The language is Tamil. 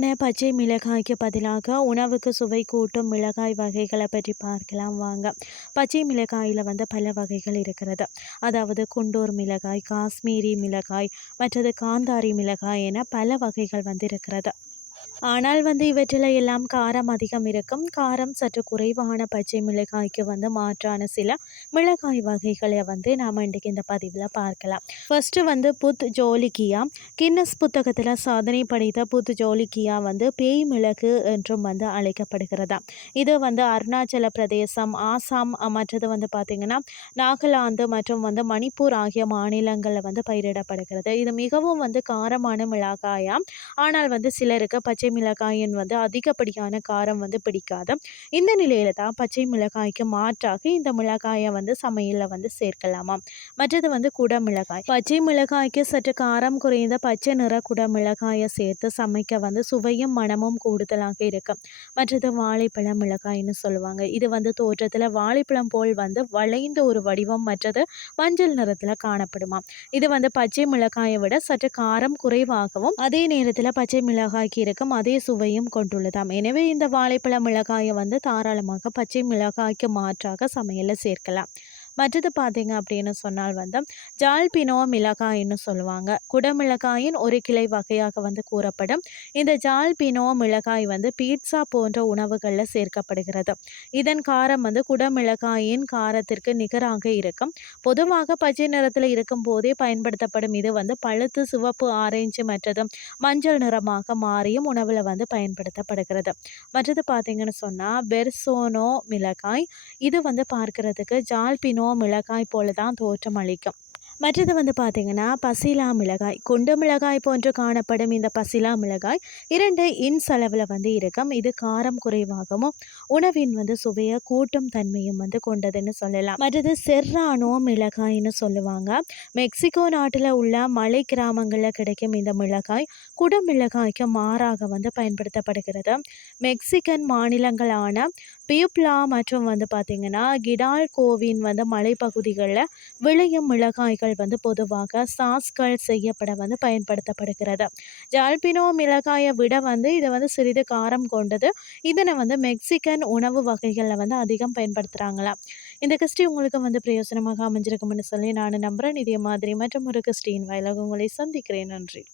பச்சை மிளகாய்க்கு பதிலாக உணவுக்கு சுவை கூட்டும் மிளகாய் வகைகளை பற்றி பார்க்கலாம் வாங்க. பச்சை மிளகாயில் வந்து பல வகைகள் இருக்கிறது. அதாவது குண்டூர் மிளகாய் காஷ்மீரி மிளகாய் மற்றது காந்தாரி மிளகாய் என பல வகைகள் வந்து இருக்கிறது. ஆனால் வந்து இவற்றில் எல்லாம் காரம் அதிகம் இருக்கும். காரம் சற்று குறைவான பச்சை மிளகாய்க்கு வந்து மாற்றான சில மிளகாய் வகைகளை வந்து நாம் இன்றைக்கு இந்த பதிவில் பார்க்கலாம். ஃபஸ்ட்டு வந்து புத் ஜோலிக்கியா? கின்னஸ் புத்தகத்தில் சாதனை படைத்த புத் ஜோலிக்கியா வந்து பேய் மிளகு என்றும் வந்து அழைக்கப்படுகிறதா? இது வந்து அருணாச்சல பிரதேசம் ஆசாம் மற்றது வந்து பார்த்திங்கன்னா நாகாலாந்து மற்றும் வந்து மணிப்பூர் ஆகிய மாநிலங்களில் வந்து பயிரிடப்படுகிறது. இது மிகவும் வந்து காரமான மிளகாயா? ஆனால் வந்து சிலருக்கு பச்சை மிளகாயின் வந்து அதிகப்படியான காரம் வந்து பிடிக்காது. இந்த நிலையில தான் பச்சை மிளகாய்க்கு மாற்றாக இந்த மிளகாயை வந்து சமையலில் வந்து சேர்க்கலாமா? மற்றது வந்து குட மிளகாய். பச்சை மிளகாய்க்கு சற்று காரம் குறைந்த பச்சை நிற குட மிளகாயை சேர்த்து சமைக்க வந்து சுவையும் மனமும் கூடுதலாக இருக்கும். மற்றது வாழைப்பழம் மிளகாய்னு சொல்லுவாங்க. இது வந்து தோற்றத்தில் வாழைப்பழம் போல் வந்து வளைந்த ஒரு வடிவம் மற்றது மஞ்சள் நிறத்தில் காணப்படுமா? இது வந்து பச்சை மிளகாயை விட சற்று காரம் குறைவாகவும் அதே நேரத்தில் பச்சை மிளகாய்க்கு இருக்கும் அதே சுவையும் கொண்டுள்ளதாம். எனவே இந்த வாழைப்பழ மிளகாயை வந்து தாராளமாக பச்சை மிளகாய்க்கு மாற்றாக சமையலில் சேர்க்கலாம். மற்றது பார்த்தீங்க அப்படின்னு சொன்னால் வந்து ஜால்பினோ மிளகாய்னு சொல்லுவாங்க. குடமிளகாயின் ஒரு கிளை வகையாக வந்து கூறப்படும். இந்த ஜால்பினோ மிளகாய் வந்து பீட்சா போன்ற உணவுகளில் சேர்க்கப்படுகிறது. இதன் காரம் வந்து குடமிளகாயின் காரத்திற்கு நிகராக இருக்கும். பொதுவாக பச்சை நிறத்தில் இருக்கும் போதே பயன்படுத்தப்படும். இது வந்து பழுத்து சிவப்பு ஆரஞ்சு மற்றதும் மஞ்சள் நிறமாக மாறியும் உணவில் வந்து பயன்படுத்தப்படுகிறது. மற்றது பார்த்தீங்கன்னு சொன்னால் பெர்சோனோ மிளகாய். இது வந்து பார்க்கறதுக்கு ஜால்பினோ மிளகாய் போல தான் தோற்றமளிக்கும் மற்றது வந்து பார்த்திங்கன்னா பசிலா மிளகாய் குண்டு மிளகாய் போன்று காணப்படும் இந்த பசிலா மிளகாய் இரண்டு இன்ஸ் அளவில் வந்து இருக்கும். இது காரம் குறைவாகவும் உணவின் வந்து சுவையை கூட்டும் தன்மையும் வந்து கொண்டதுன்னு சொல்லலாம். மற்றது செர்ரானோ மிளகாய்னு சொல்லுவாங்க. மெக்சிகோ நாட்டில் உள்ள மலை கிராமங்களில் கிடைக்கும் இந்த மிளகாய் குடு மிளகாய்க்கு மாறாக வந்து பயன்படுத்தப்படுகிறது. மெக்சிகன் மாநிலங்களான பியூப்லா மற்றும் வந்து பார்த்திங்கன்னா கிடால் கோவின் வந்து மலைப்பகுதிகளில் விளையும் மிளகாய்கள் மிளகாய்கள் வந்து பொதுவாக சாஸ்கள் செய்யப்பட வந்து பயன்படுத்தப்படுகிறது. ஜால்பினோ மிளகாயை விட வந்து இதை வந்து சிறிது காரம் கொண்டது. இதனை வந்து மெக்சிகன் உணவு வகைகளில் வந்து அதிகம் பயன்படுத்துகிறாங்களா இந்த கிறிஸ்டி உங்களுக்கு வந்து பிரயோசனமாக அமைஞ்சிருக்கும்னு சொல்லி நான் நம்புகிறேன் இதே மாதிரி மற்றும் ஒரு கிறிஸ்டின் வாயிலாக உங்களை சந்திக்கிறேன். நன்றி.